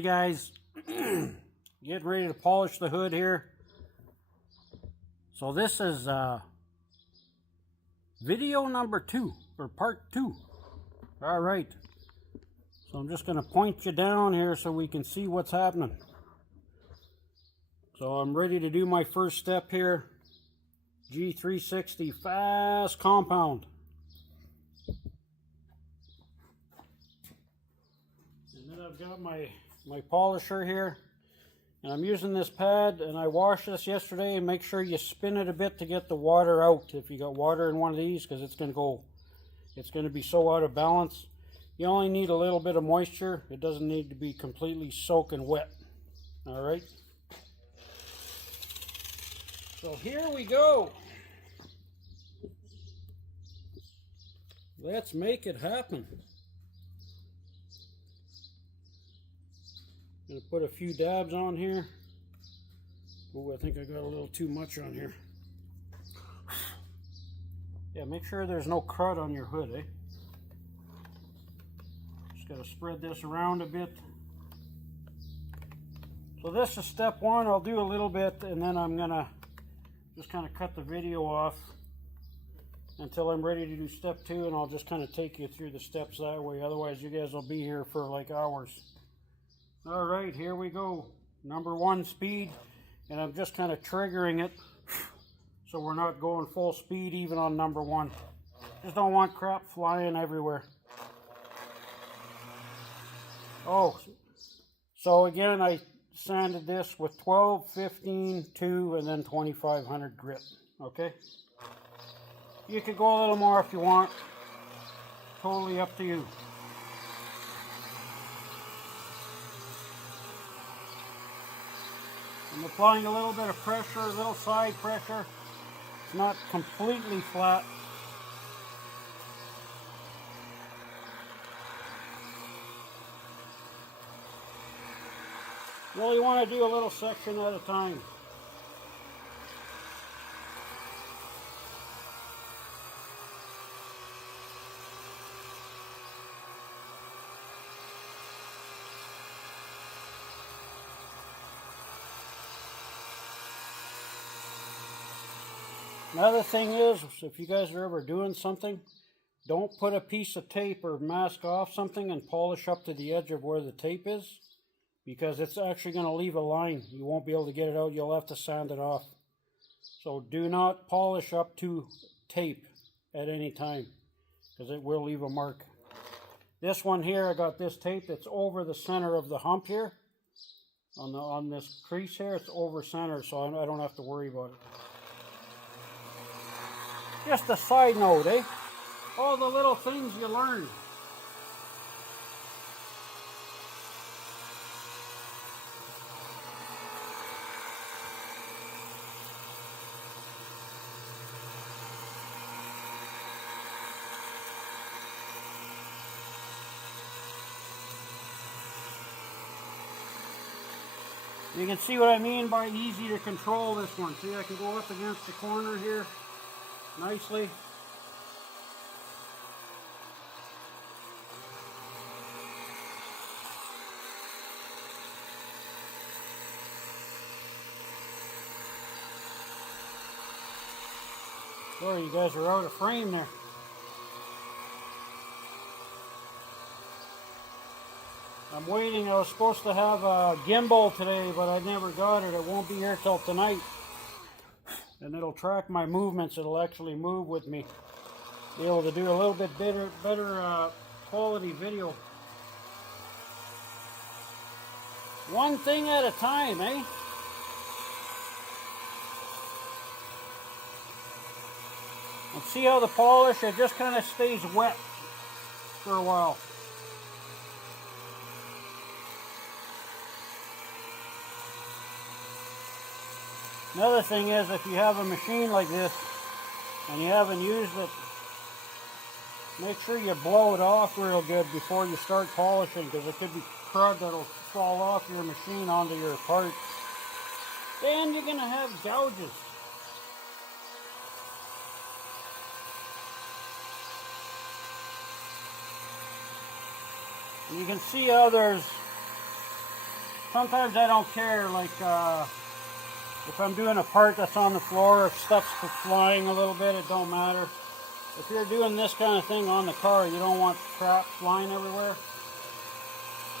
Hey guys, getting ready to polish the hood here. So this is video number 2, or part 2. All right, so I'm just going to point you down here so we can see what's happening. So I'm ready to do my first step here. G360 fast compound. And then I've got my polisher here, and I'm using this pad, and I washed this yesterday. And make sure you spin it a bit to get the water out if you got water in one of these, because it's going to be so out of balance. You only need a little bit of moisture. It doesn't need to be completely soaking wet. All right, so here we go. Let's make it happen. Gonna put a few dabs on here. Oh, I think I got a little too much on here. Yeah, make sure there's no crud on your hood, eh? Just gotta spread this around a bit. So this is step 1. I'll do a little bit, and then I'm gonna just kind of cut the video off until I'm ready to do step 2, and I'll just kind of take you through the steps that way. Otherwise, you guys will be here for like hours. All right, here we go. Number 1, speed, and I'm just kind of triggering it so we're not going full speed even on number 1. Just don't want crap flying everywhere. Oh, so again, I sanded this with 12, 15, 2, and then 2500 grit. Okay? You could go a little more if you want. Totally up to you. I'm applying a little bit of pressure, a little side pressure. It's not completely flat. You really want to do a little section at a time. Another thing is, if you guys are ever doing something, don't put a piece of tape or mask off something and polish up to the edge of where the tape is, because it's actually going to leave a line. You won't be able to get it out. You'll have to sand it off. So do not polish up to tape at any time, because it will leave a mark. This one here, I got this tape that's over the center of the hump here. On this crease here, it's over center, so I don't have to worry about it. Just a side note, eh? All the little things you learn. You can see what I mean by easy to control this one. See, I can go up against the corner here nicely. Sorry, you guys are out of frame there. I'm waiting. I was supposed to have a gimbal today, but I never got it. It won't be here till tonight. And it'll track my movements. It'll actually move with me. Be able to do a little bit better quality video. One thing at a time, eh? And see how the polish, it just kind of stays wet for a while. Another thing is, if you have a machine like this and you haven't used it, make sure you blow it off real good before you start polishing, because it could be crud that'll fall off your machine onto your part. Then you're going to have gouges. You can see how there's sometimes I don't care, like if I'm doing a part that's on the floor, if stuff's flying a little bit, it don't matter. If you're doing this kind of thing on the car, you don't want crap flying everywhere.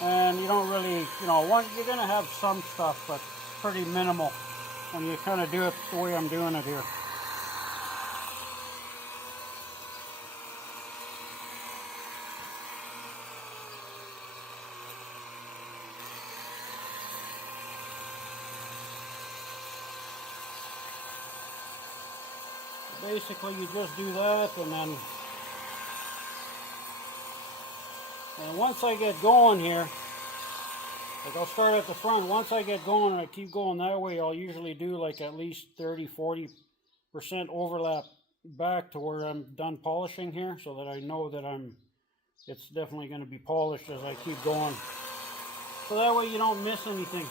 And you don't really, you know, you're going to have some stuff, but pretty minimal when you kind of do it the way I'm doing it here. Basically, you just do that, and once I get going here, like I'll start at the front. Once I get going and I keep going that way, I'll usually do like at least 30-40% overlap back to where I'm done polishing here, so that I know that it's definitely going to be polished as I keep going. So that way you don't miss anything.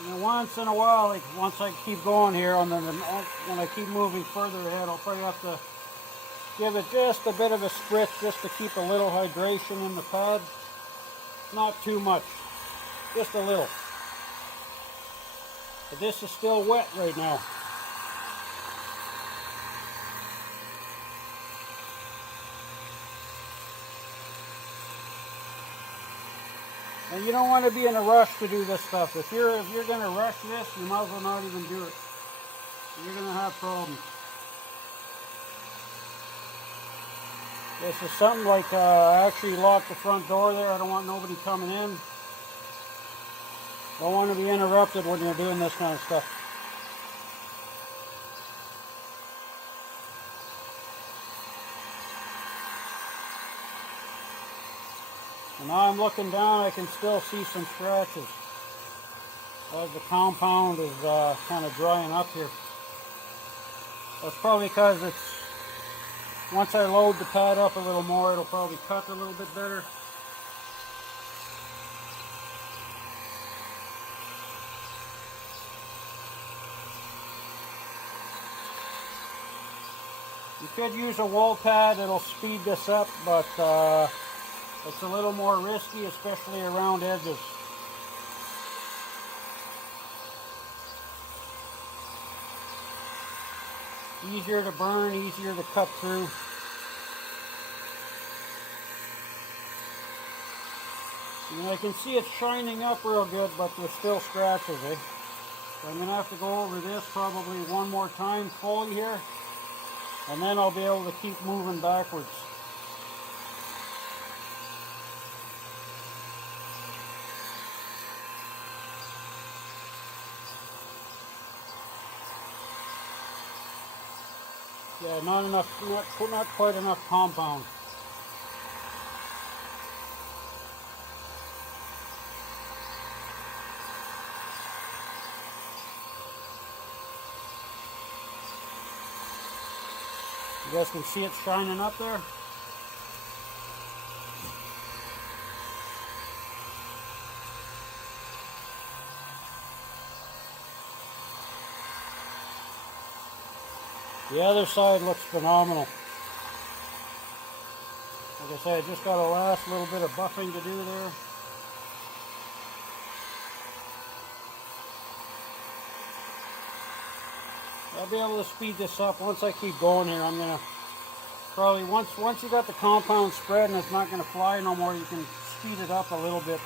And then once in a while, like once I keep going here, and then when I keep moving further ahead, I'll probably have to give it just a bit of a spritz just to keep a little hydration in the pad. Not too much, just a little. But this is still wet right now. And you don't want to be in a rush to do this stuff. If you're going to rush this, you might as well not even do it. You're going to have problems. This is something like I actually locked the front door there. I don't want nobody coming in. Don't want to be interrupted when you're doing this kind of stuff. And now I'm looking down, I can still see some scratches as the compound is kind of drying up here. That's probably because once I load the pad up a little more, it'll probably cut a little bit better. You could use a wall pad, it'll speed this up, but it's a little more risky, especially around edges. Easier to burn, easier to cut through. And I can see it shining up real good, but there's still scratches, eh? So I'm going to have to go over this probably one more time fully here, and then I'll be able to keep moving backwards. Yeah, not quite enough compound. You guys can see it shining up there. The other side looks phenomenal. Like I said, I just got a last little bit of buffing to do there. I'll be able to speed this up once I keep going here. I'm gonna probably once you got the compound spread and it's not gonna fly no more, you can speed it up a little bit.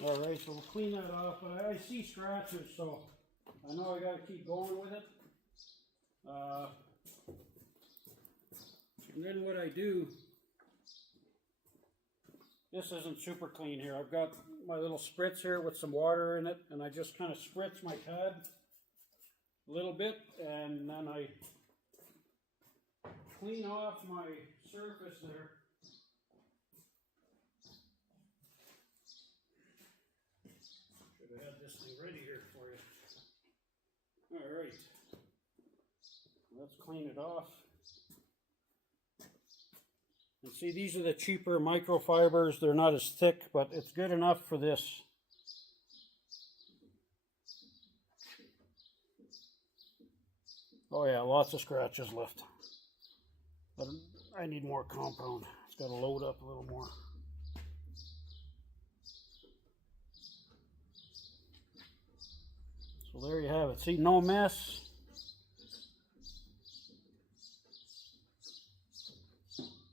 Alright, so we'll clean that off, but I see scratches, so I know I gotta keep going with it. And then what I do, this isn't super clean here. I've got my little spritz here with some water in it, and I just kind of spritz my pad a little bit, and then I clean off my surface there. Should have had this thing ready here for you. Alright, let's clean it off. And see, these are the cheaper microfibers. They're not as thick, but it's good enough for this. Oh yeah, lots of scratches left. But I need more compound. It's got to load up a little more. So there you have it. See, no mess.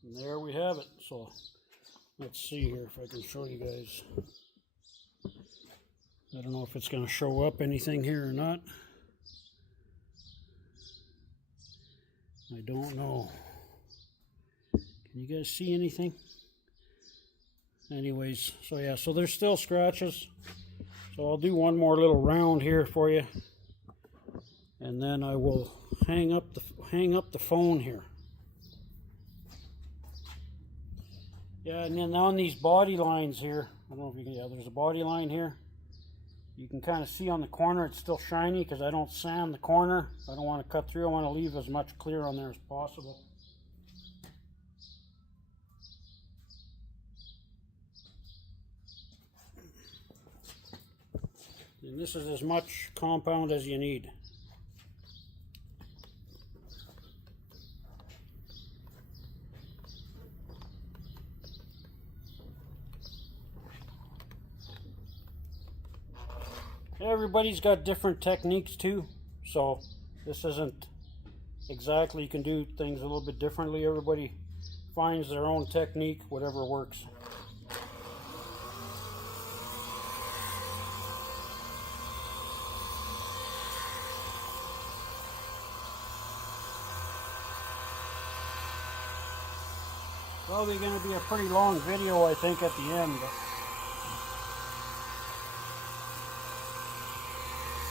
And there we have it. So let's see here if I can show you guys. I don't know if it's going to show up anything here or not. I don't know. Can you guys see anything? Anyways, so yeah, so there's still scratches. So I'll do one more little round here for you. And then I will hang up the phone here. Yeah, and then on these body lines here, I don't know if you can, yeah, there's a body line here. You can kind of see on the corner it's still shiny because I don't sand the corner. I don't want to cut through. I want to leave as much clear on there as possible. And this is as much compound as you need. Everybody's got different techniques too, so this isn't exactly, you can do things a little bit differently. Everybody finds their own technique, whatever works. Probably going to be a pretty long video, I think, at the end.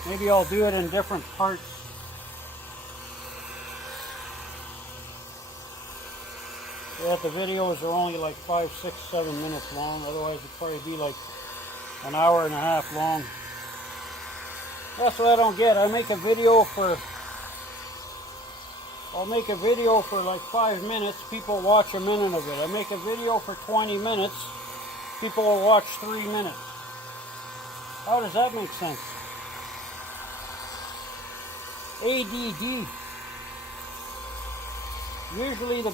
Maybe I'll do it in different parts. Yeah, the videos are only like 5, 6, 7 minutes long. Otherwise it'd probably be like an hour and a half long. That's what I don't get. I'll make a video for like 5 minutes. People watch a minute of it. I make a video for 20 minutes. People will watch 3 minutes. How does that make sense? ADD. Usually the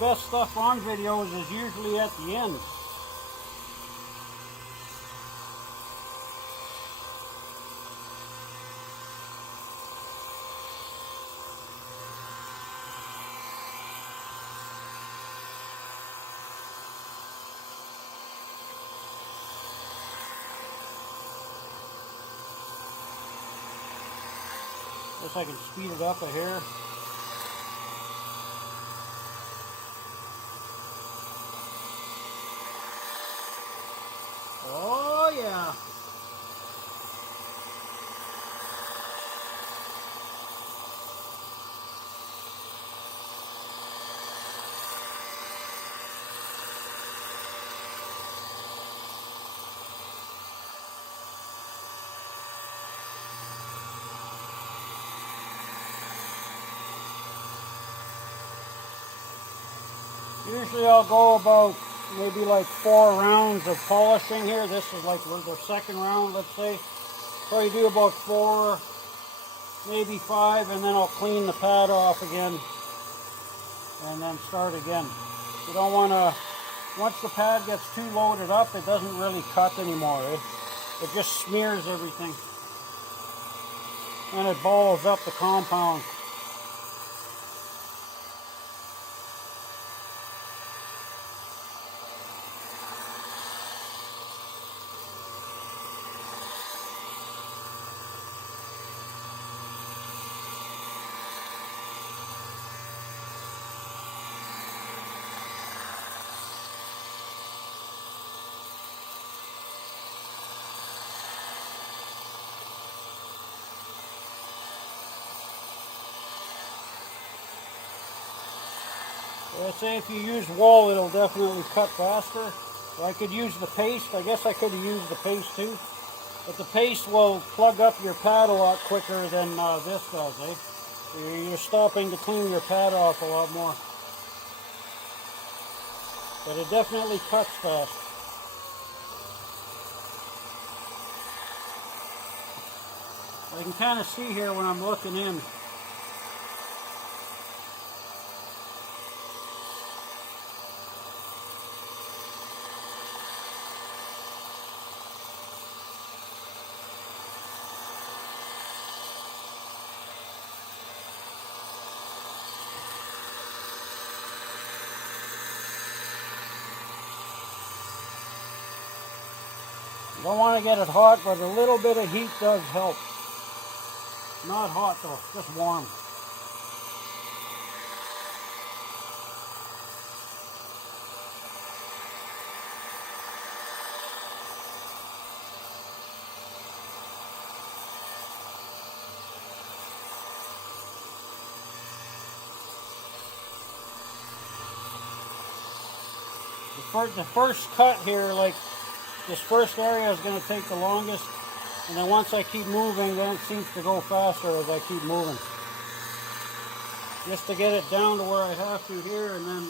best stuff on videos is usually at the end. Guess I can speed it up a hair. Oh yeah. Usually I'll go about maybe like 4 rounds of polishing here. This is like the second round, let's say. Probably do about 4, maybe 5, and then I'll clean the pad off again and then start again. You don't want to, once the pad gets too loaded up, it doesn't really cut anymore. It just smears everything and it balls up the compound. I'd say if you use wool, it'll definitely cut faster. I could use the paste. I guess I could have used the paste too. But the paste will plug up your pad a lot quicker than this does, eh? You're stopping to clean your pad off a lot more. but it definitely cuts fast. I can kind of see here when I'm looking in. You don't want to get it hot, but a little bit of heat does help. Not hot though, just warm. The first cut here, like this first area is going to take the longest, and then once I keep moving, then it seems to go faster as I keep moving. Just to get it down to where I have to here, and then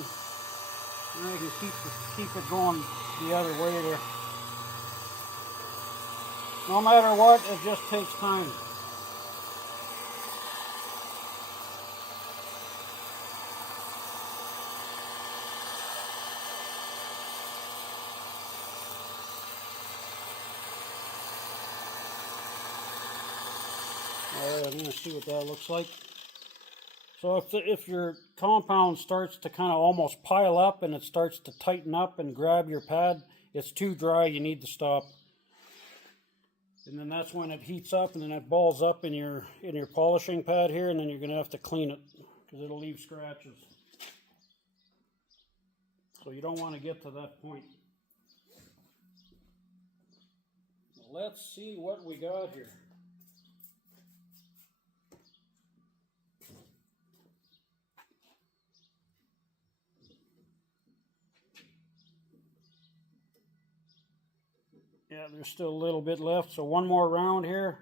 I can keep it going the other way there. No matter what, it just takes time. Alright, I'm going to see what that looks like. So if your compound starts to kind of almost pile up and it starts to tighten up and grab your pad, it's too dry, you need to stop. And then that's when it heats up, and then it balls up in your polishing pad here, and then you're going to have to clean it because it'll leave scratches. So you don't want to get to that point. Let's see what we got here. Yeah, there's still a little bit left, so one more round here.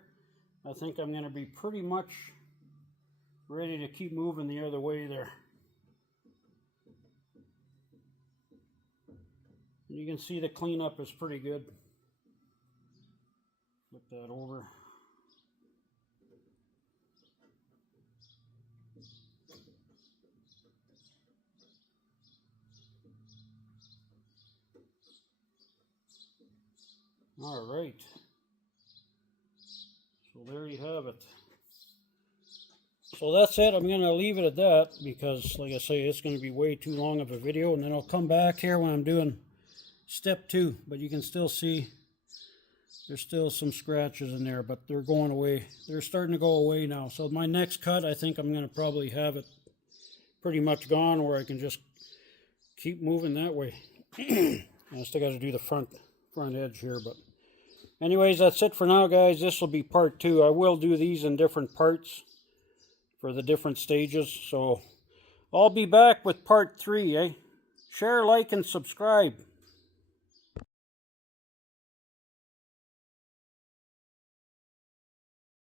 I think I'm going to be pretty much ready to keep moving the other way there. You can see the cleanup is pretty good. Flip that over. All right. So there you have it. So that's it. I'm going to leave it at that because, like I say, it's going to be way too long of a video, and then I'll come back here when I'm doing step 2. But you can still see there's still some scratches in there, but they're going away. They're starting to go away now. So my next cut, I think I'm going to probably have it pretty much gone, where I can just keep moving that way. I still got to do the front edge here, but anyways, that's it for now, guys. This will be part 2. I will do these in different parts for the different stages, so I'll be back with part 3. Share, like, and subscribe.